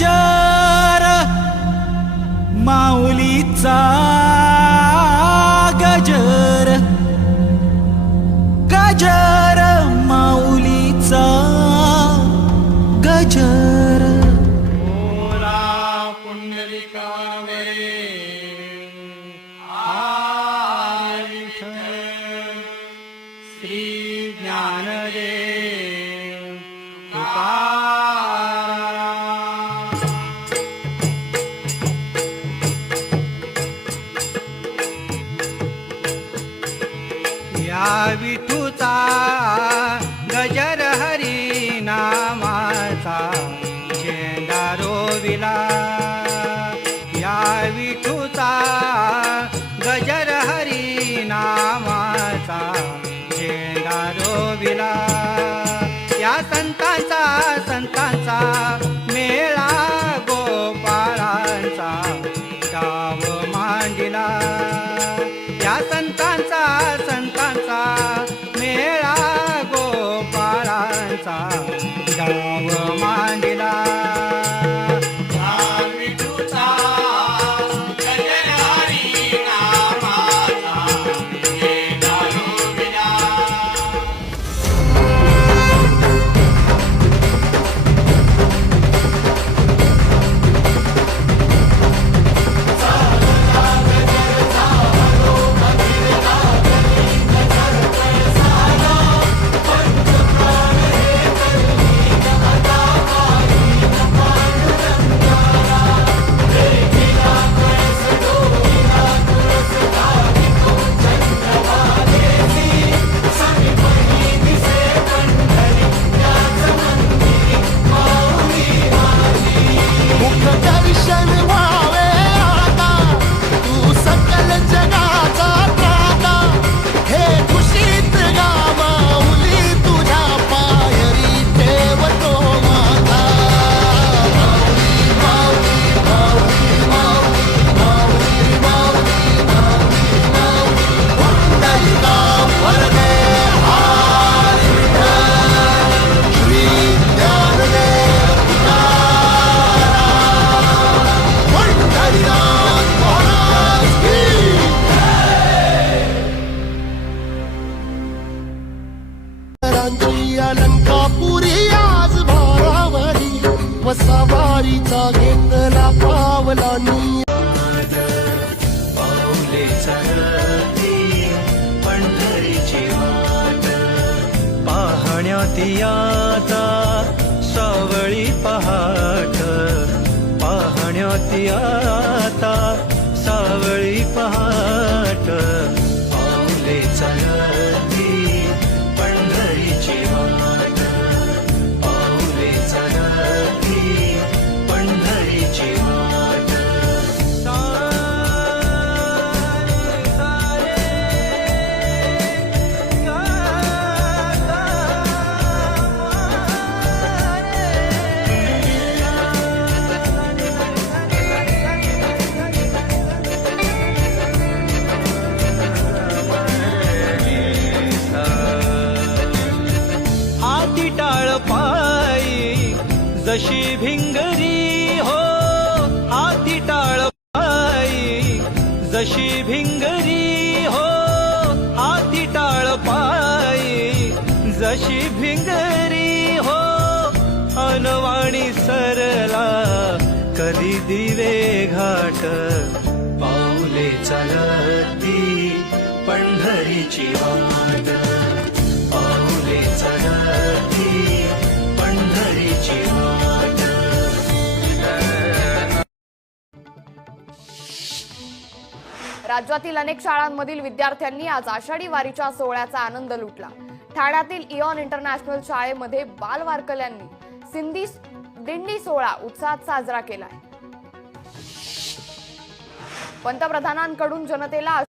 गजर माऊलीचा गजर गजर माऊलीचा गजर ओला पुंडलिकावरे श्री ज्ञानदेव तुकाराम। या विठूचा गजर हरी नामाचा झेंडा रोविला। या विठूचा गजर हरी नामाचा झेंडा रोविला। या संतांचा मेळा गोपाळांचा गाव मांडिला। या संतांचा मेळा गोपाळांचा गाव मांडिला। अलंकापुरी आज भारावरी वसावारीचा घेतला पावलानी। पाऊले चालती पंढरीची वाट पाहण्याती आता सावळी पहाट। पाहण्याती आता सावळी पहाट। पाऊले चालती पंढरीची वाट पाऊले चालती पंढरीची वाट। हाती टाळ पायी जशी भिंगरी हो। हाती टाळ पायी जशी भिंगरी हो। हाती टाळ पायी जशी भिंगरी हो। अनवाणी सरला कधी दिवे घाट। पाऊले चालती पंढरीची वाट पाऊले चालती पंढरीची वाट। राज्यातील अनेक शाळांमधील विद्यार्थ्यांनी आज आषाढी वारीच्या सोहळ्याचा आनंद लुटला। ठाण्यातील इऑन इंटरनॅशनल शाळेमध्ये बालवारकऱ्यांनी सिंधी दिंडी सोहळा उत्साहात साजरा केलाय। पंतप्रधानांकडून जनतेला